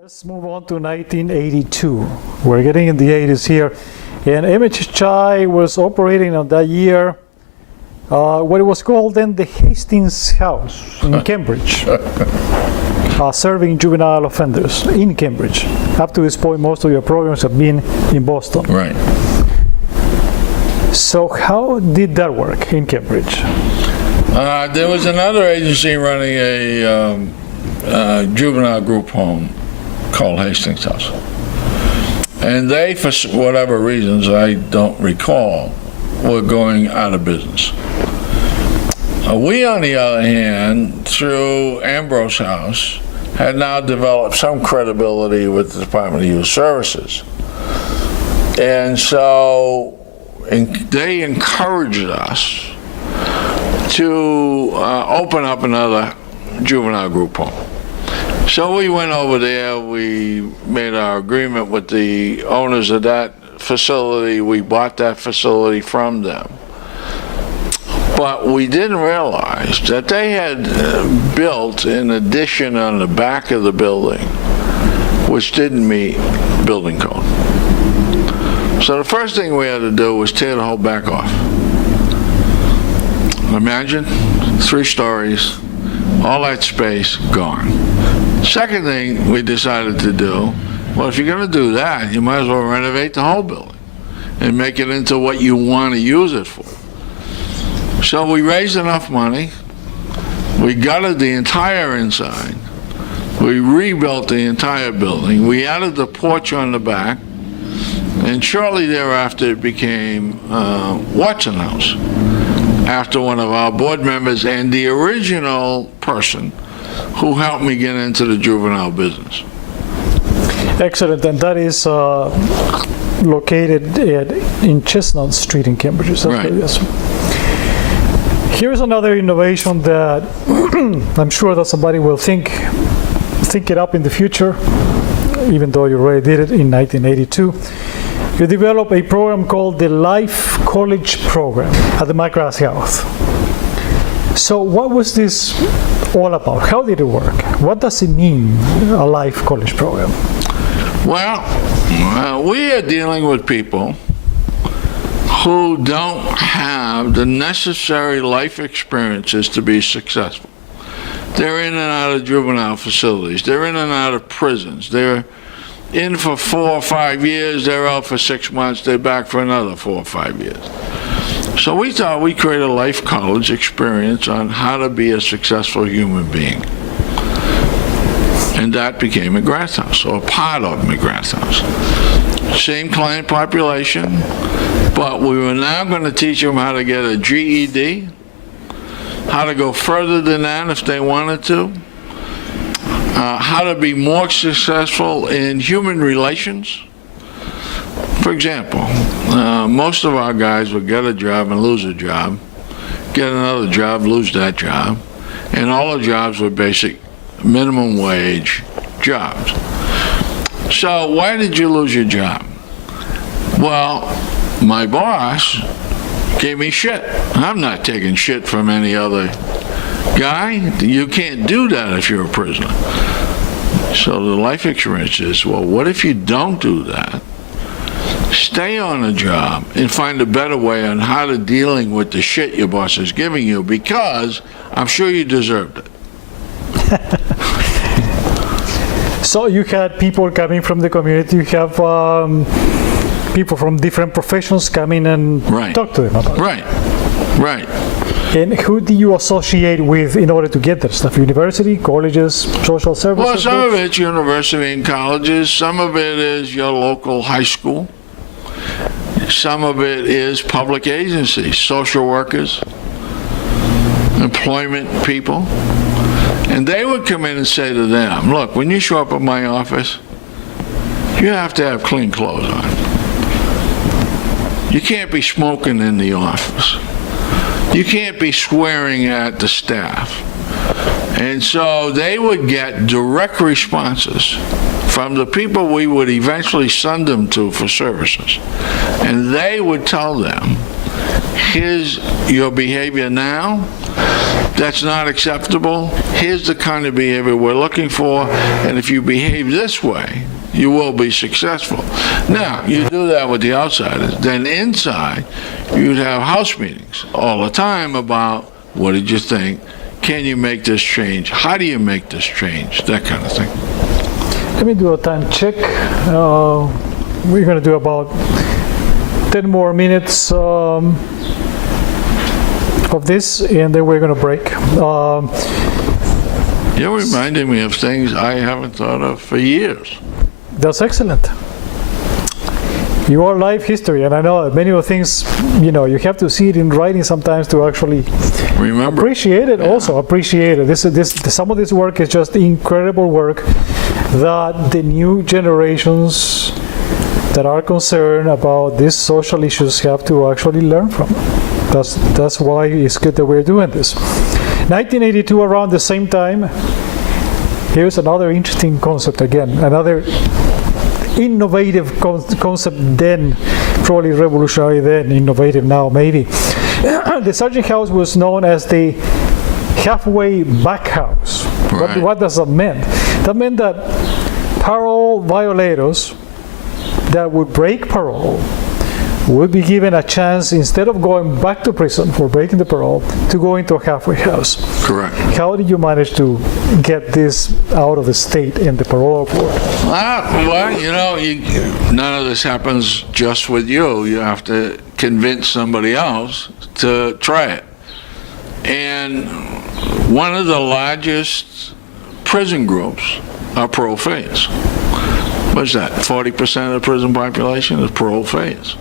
Let's move on to 1982. We're getting in the 80s here. And MHHI was operating on that year what it was called then the Hastings House in Cambridge, serving juvenile offenders in Cambridge. Up to this point, most of your programs have been in Boston. Right. So how did that work in Cambridge? There was another agency running a juvenile group home called Hastings House. And they, for whatever reasons I don't recall, were going out of business. We, on the other hand, through Ambrose House, had now developed some credibility with the Department of Youth Services. And so they encouraged us to open up another juvenile group home. So we went over there, we made our agreement with the owners of that facility, we bought that facility from them. But we didn't realize that they had built an addition on the back of the building which didn't meet building code. So the first thing we had to do was tear the whole back off. Imagine 3 stories, all that space gone. Second thing we decided to do, well, if you're going to do that, you might as well renovate the whole building and make it into what you want to use it for. So we raised enough money, we gutted the entire inside, we rebuilt the entire building, we added the porch on the back, and shortly thereafter it became Watson House, after one of our board members and the original person who helped me get into the juvenile business. Excellent, and that is located in Chestnut Street in Cambridge. Is that right? Yes. Here's another innovation that I'm sure that somebody will think it up in the future, even though you already did it in 1982. You developed a program called the Life College Program at the McGrath Health. So what was this all about? How did it work? What does it mean, a Life College Program? Well, we are dealing with people who don't have the necessary life experiences to be successful. They're in and out of juvenile facilities. They're in and out of prisons. They're in for 4 or 5 years. They're out for 6 months. They're back for another 4 or 5 years. So we thought we'd create a life college experience on how to be a successful human being. And that became McGrath House, or a part of McGrath House. Same client population, but we were now going to teach them how to get a GED, how to go further than that if they wanted to, how to be more successful in human relations. For example, most of our guys would get a job and lose a job, get another job, lose that job, and all the jobs were basic minimum wage jobs. So why did you lose your job? Well, my boss gave me shit. I'm not taking shit from any other guy. You can't do that if you're a prisoner. So the life experience is, well, what if you don't do that? Stay on the job and find a better way on how to dealing with the shit your boss is giving you, because I'm sure you deserved it. So you had people coming from the community, you have people from different professions come in and talk to them about it. Right. And who do you associate with in order to get that stuff? University, colleges, social services? Well, some of it's university and colleges. Some of it is your local high school. Some of it is public agencies, social workers, employment people. And they would come in and say to them, look, when you show up at my office, you have to have clean clothes on. You can't be smoking in the office. You can't be swearing at the staff. And so they would get direct responses from the people we would eventually send them to for services. And they would tell them, here's your behavior now, that's not acceptable. Here's the kind of behavior we're looking for, and if you behave this way, you will be successful. Now, you do that with the outsiders. Then inside, you'd have house meetings all the time about, what did you think? Can you make this change? How do you make this change? That kind of thing. Let me do a time check. We're going to do about 10 more minutes of this, and then we're going to break. You're reminding me of things I haven't thought of for years. That's excellent. Your life history, and I know many of the things, you have to see it in writing sometimes to actually Remember. appreciate it. Also appreciate it. Some of this work is just incredible work that the new generations that are concerned about these social issues have to actually learn from. That's why it's good that we're doing this. 1982, around the same time, here's another interesting concept again, another innovative concept then, probably revolutionary then, innovative now maybe. The Sergeant House was known as the halfway back house. Right. What does that mean? That meant that parole violators that would break parole would be given a chance, instead of going back to prison for breaking the parole, to go into a halfway house. Correct. How did you manage to get this out of the state and the parole board? Well, none of this happens just with you. You have to convince somebody else to try it. And one of the largest prison groups are parole phase. What's that? 40% of the prison population is parole phase.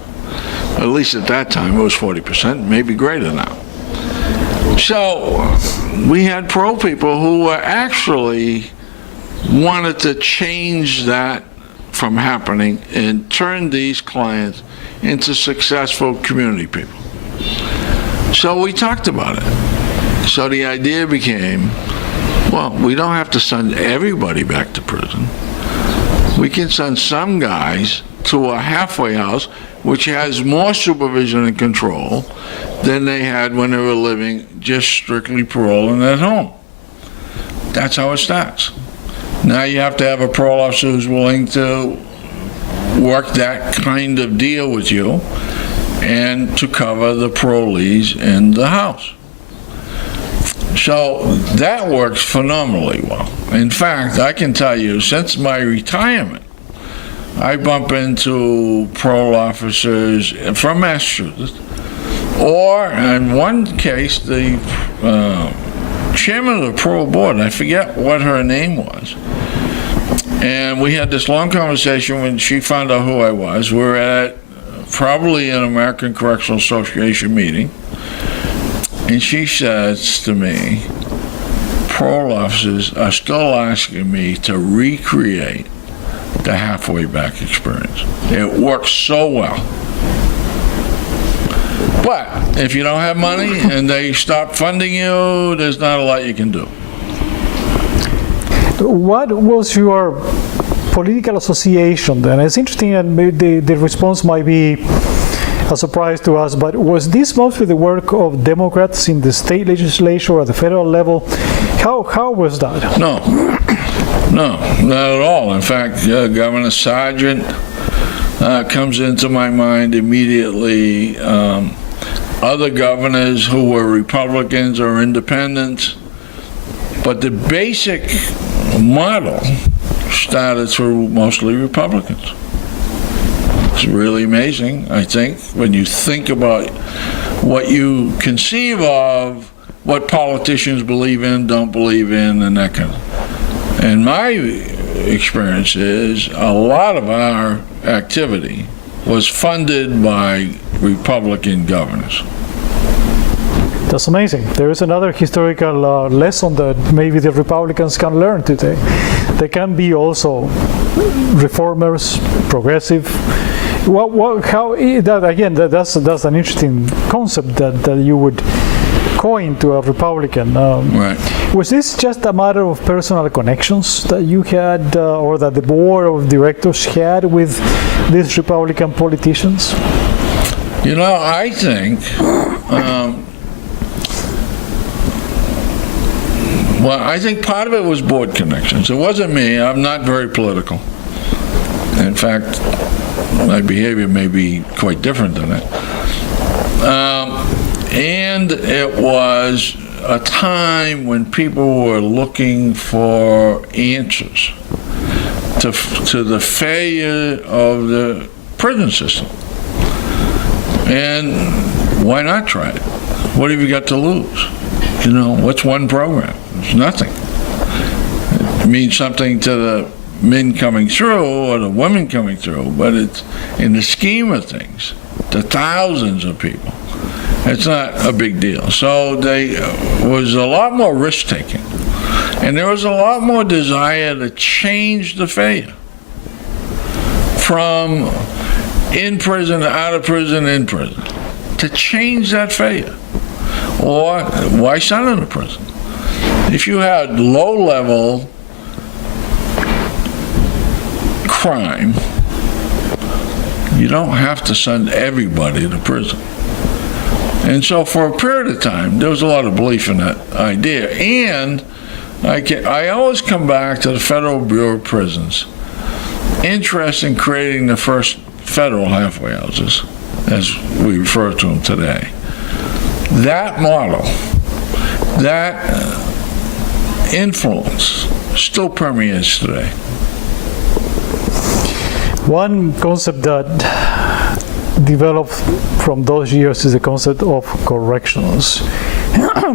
At least at that time it was 40%, maybe greater now. So we had parole people who were actually wanted to change that from happening and turn these clients into successful community people. So we talked about it. So the idea became, well, we don't have to send everybody back to prison. We can send some guys to a halfway house, which has more supervision and control than they had when they were living just strictly parole and at home. That's how it starts. Now you have to have a parole officer who's willing to work that kind of deal with you and to cover the parolees in the house. So that works phenomenally well. In fact, I can tell you, since my retirement, I bump into parole officers from Massachusetts, or in one case, the chairman of the parole board, I forget what her name was, and we had this long conversation when she found out who I was. We were at probably an American Correctional Association meeting, and she says to me, parole officers are still asking me to recreate the halfway back experience. It works so well. But if you don't have money and they stop funding you, there's not a lot you can do. What was your political association then? It's interesting, and the response might be a surprise to us, but was this mostly the work of Democrats in the state legislature or at the federal level? How was that? No, not at all. In fact, Governor Sargent comes into my mind immediately. Other governors who were Republicans or independents, but the basic model started through mostly Republicans. It's really amazing, I think, when you think about what you conceive of, what politicians believe in, don't believe in, and that kind of. And my experience is a lot of our activity was funded by Republican governors. That's amazing. There is another historical lesson that maybe the Republicans can learn today. They can be also reformers, progressive. That's an interesting concept that you would coin to a Republican. Right. Was this just a matter of personal connections that you had, or that the board of directors had with these Republican politicians? I think Well, I think part of it was board connections. It wasn't me. I'm not very political. In fact, my behavior may be quite different than that. And it was a time when people were looking for answers to the failure of the prison system. And why not try it? What have you got to lose? You know, what's one program? It's nothing. It means something to the men coming through or the women coming through, but it's in the scheme of things, to thousands of people, it's not a big deal. So there was a lot more risk-taking, and there was a lot more desire to change the failure from in prison to out of prison, in prison, to change that failure. Or why send them to prison? If you had low-level crime, you don't have to send everybody to prison. And so for a period of time, there was a lot of belief in that idea. And I always come back to the Federal Bureau of Prisons' interest in creating the first federal halfway houses, as we refer to them today. That model, that influence still permeates today. One concept that developed from those years is the concept of corrections.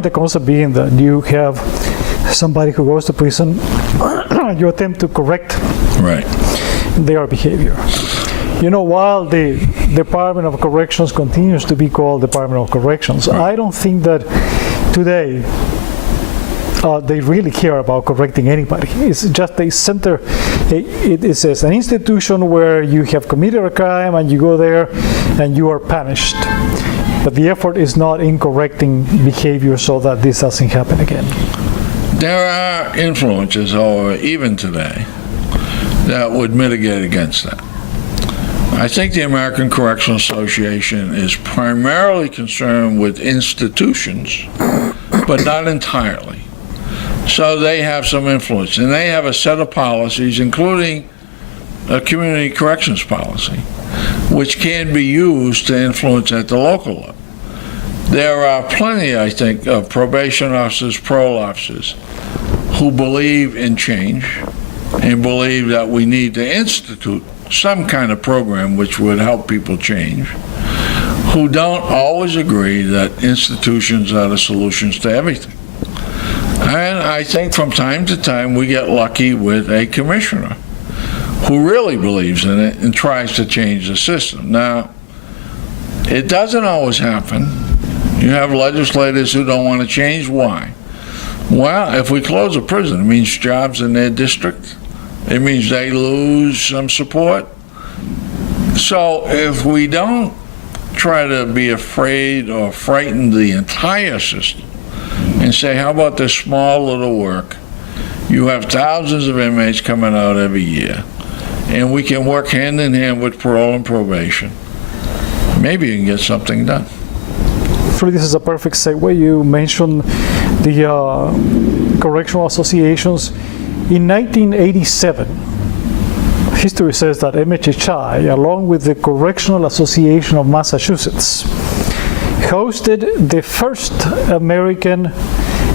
The concept being that you have somebody who goes to prison, you attempt to correct their behavior. You know, while the Department of Corrections continues to be called Department of Corrections, I don't think that today they really care about correcting anybody. It's just a center, it is an institution where you have committed a crime and you go there and you are punished. But the effort is not in correcting behavior so that this doesn't happen again. There are influences, however, even today, that would mitigate against that. I think the American Correctional Association is primarily concerned with institutions, but not entirely. So they have some influence, and they have a set of policies, including a community corrections policy, which can be used to influence at the local level. There are plenty, I think, of probation officers, parole officers, who believe in change and believe that we need to institute some kind of program which would help people change, who don't always agree that institutions are the solutions to everything. And I think from time to time we get lucky with a commissioner who really believes in it and tries to change the system. Now, it doesn't always happen. You have legislators who don't want to change. Why? Well, if we close a prison, it means jobs in their district. It means they lose some support. So if we don't try to be afraid or frighten the entire system and say, how about this small little work? You have thousands of inmates coming out every year, and we can work hand in hand with parole and probation. Maybe you can get something done. This is a perfect segue. You mentioned the correctional associations. In 1987, history says that MHHI, along with the Correctional Association of Massachusetts, hosted the first American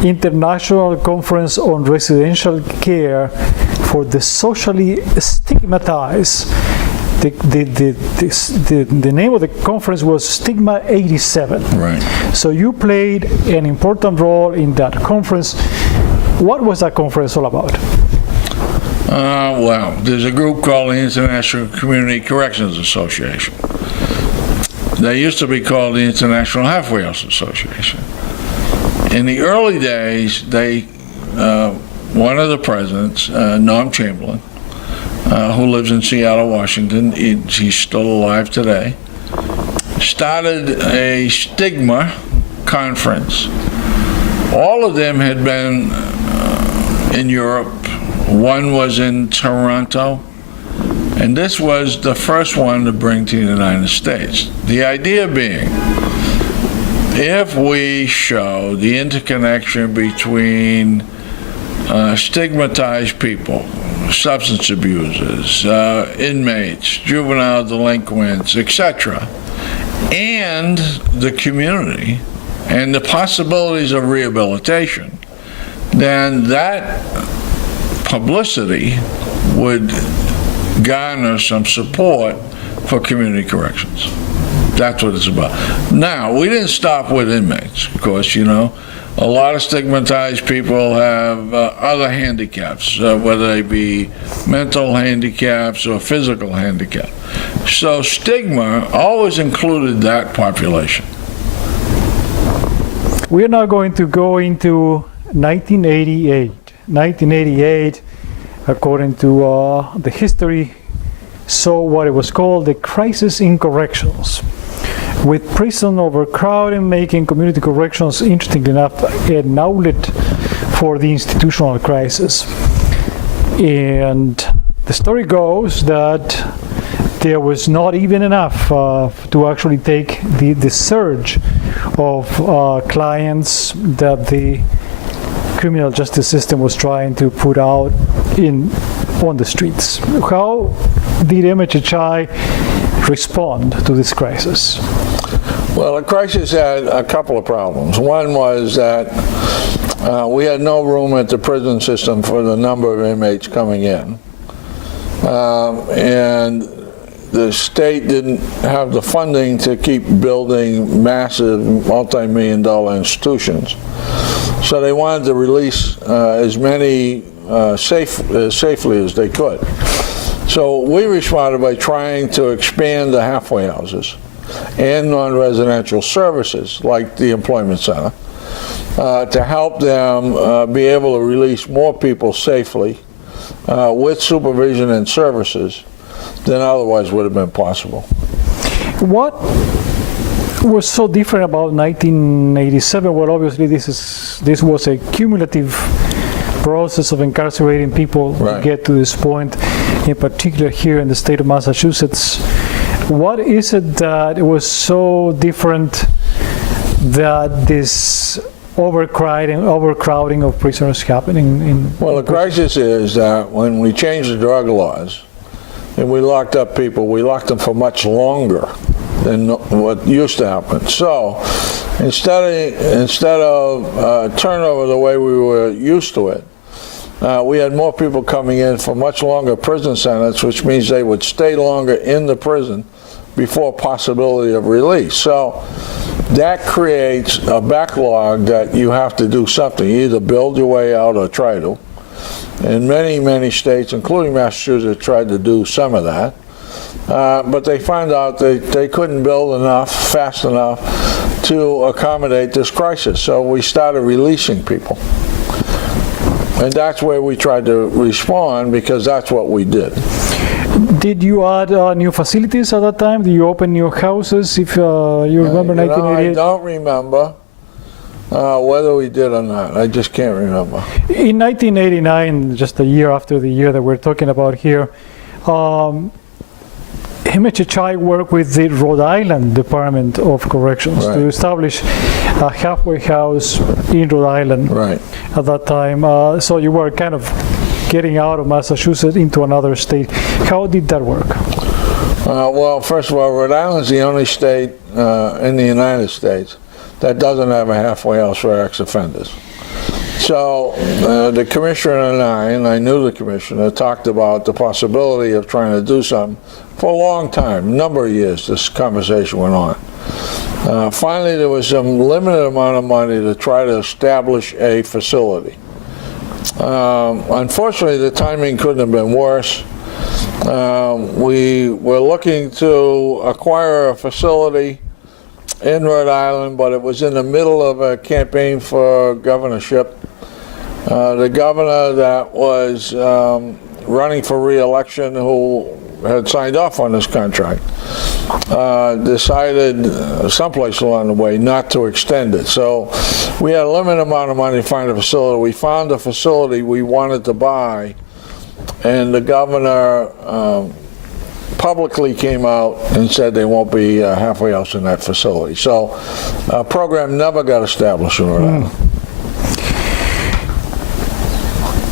International Conference on Residential Care for the Socially Stigmatized. The name of the conference was Stigma 87. Right. So you played an important role in that conference. What was that conference all about? Well, there's a group called the International Community Corrections Association. They used to be called the International Halfway House Association. In the early days, one of the presidents, Norm Chamberlain, who lives in Seattle, Washington, he's still alive today, started a stigma conference. All of them had been in Europe. One was in Toronto, and this was the first one to bring to the United States. The idea being, if we show the interconnection between stigmatized people, substance abusers, inmates, juvenile delinquents, etc., and the community, and the possibilities of rehabilitation, then that publicity would garner some support for community corrections. That's what it's about. Now, we didn't stop with inmates, of course, you know. A lot of stigmatized people have other handicaps, whether they be mental handicaps or physical handicaps. So stigma always included that population. We are now going to go into 1988. 1988, according to the history, saw what it was called the crisis in corrections, with prison overcrowding making community corrections, interestingly enough, an outlet for the institutional crisis. And the story goes that there was not even enough to actually take the surge of clients that the criminal justice system was trying to put out on the streets. How did MHHI respond to this crisis? Well, the crisis had a couple of problems. One was that we had no room at the prison system for the number of inmates coming in. And the state didn't have the funding to keep building massive multi-million-dollar institutions. So they wanted to release as many safely as they could. So we responded by trying to expand the halfway houses and non-residential services like the employment center to help them be able to release more people safely with supervision and services than otherwise would have been possible. What was so different about 1987? Well, obviously this was a cumulative process of incarcerating people to get to this point, in particular here in the state of Massachusetts. What is it that it was so different that this overcrowding of prisoners happening? Well, the crisis is that when we changed the drug laws and we locked up people, we locked them for much longer than what used to happen. So instead of turnover the way we were used to it, we had more people coming in for much longer prison sentence, which means they would stay longer in the prison before possibility of release. So that creates a backlog that you have to do something, either build your way out or try to. And many states, including Massachusetts, tried to do some of that. But they found out they couldn't build enough, fast enough, to accommodate this crisis. So we started releasing people. And that's where we tried to respond, because that's what we did. Did you add new facilities at that time? Did you open new houses, if you remember 1988? I don't remember whether we did or not. I just can't remember. In 1989, just a year after the year that we're talking about here, MHHI worked with the Rhode Island Department of Corrections to establish a halfway house in Rhode Island at that time. So you were kind of getting out of Massachusetts into another state. How did that work? Well, first of all, Rhode Island is the only state in the United States that doesn't have a halfway house for ex-offenders. So the commissioner and I knew the commissioner, talked about the possibility of trying to do something for a long time, a number of years. This conversation went on. Finally, there was some limited amount of money to try to establish a facility. Unfortunately, the timing couldn't have been worse. We were looking to acquire a facility in Rhode Island, but it was in the middle of a campaign for governorship. The governor that was running for re-election, who had signed off on this contract, decided someplace along the way not to extend it. So we had a limited amount of money to find a facility. We found a facility we wanted to buy, and the governor publicly came out and said there won't be a halfway house in that facility. So a program never got established in Rhode Island.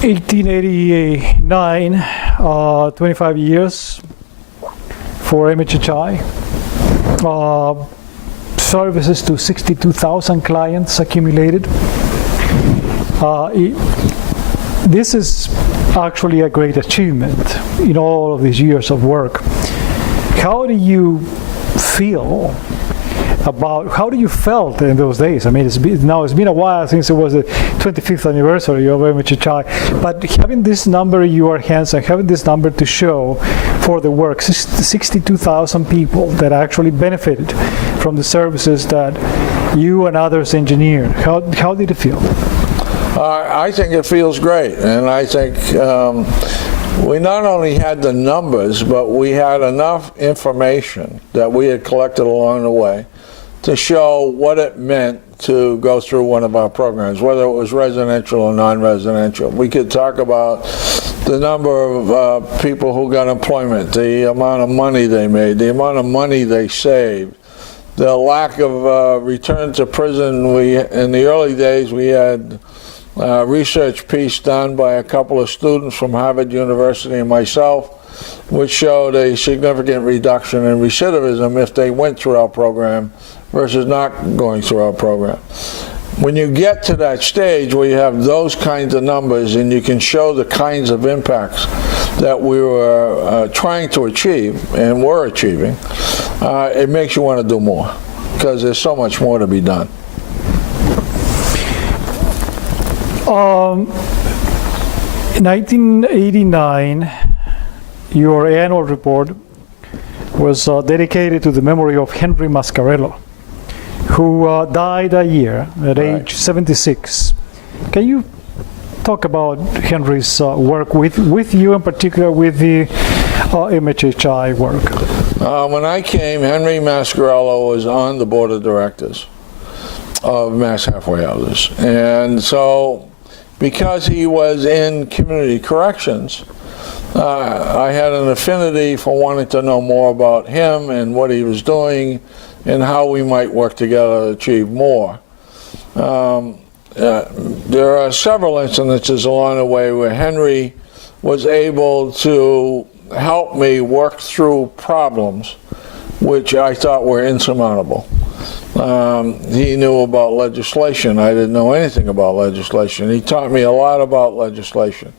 1889, 25 years for MHHI. Services to 62,000 clients accumulated. This is actually a great achievement in all of these years of work. How do you feel about, how do you felt in those days? I mean, it's been a while since it was the 25th anniversary of MHHI, but having this number in your hands and having this number to show for the work, 62,000 people that actually benefited from the services that you and others engineered. How did it feel? I think it feels great, and I think we not only had the numbers, but we had enough information that we had collected along the way to show what it meant to go through one of our programs, whether it was residential or non-residential. We could talk about the number of people who got employment, the amount of money they made, the amount of money they saved, the lack of return to prison. In the early days, we had a research piece done by a couple of students from Harvard University and myself, which showed a significant reduction in recidivism if they went through our program versus not going through our program. When you get to that stage where you have those kinds of numbers and you can show the kinds of impacts that we were trying to achieve and were achieving, it makes you want to do more because there's so much more to be done. In 1989, your annual report was dedicated to the memory of Henry Mascarello, who died that year at age 76. Can you talk about Henry's work with you, in particular with the MHHI work? When I came, Henry Mascarello was on the board of directors of Mass Halfway Houses. And so, because he was in community corrections, I had an affinity for wanting to know more about him and what he was doing and how we might work together to achieve more. There are several incidences along the way where Henry was able to help me work through problems which I thought were insurmountable. He knew about legislation. I didn't know anything about legislation. He taught me a lot about legislation.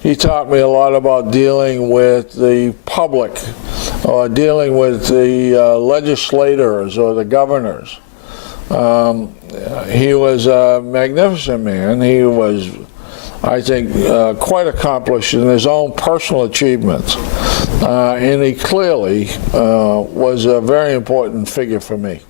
He taught me a lot about dealing with the public or dealing with the legislators or the governors. He was a magnificent man. He was, I think, quite accomplished in his own personal achievements. And he clearly was a very important figure for me.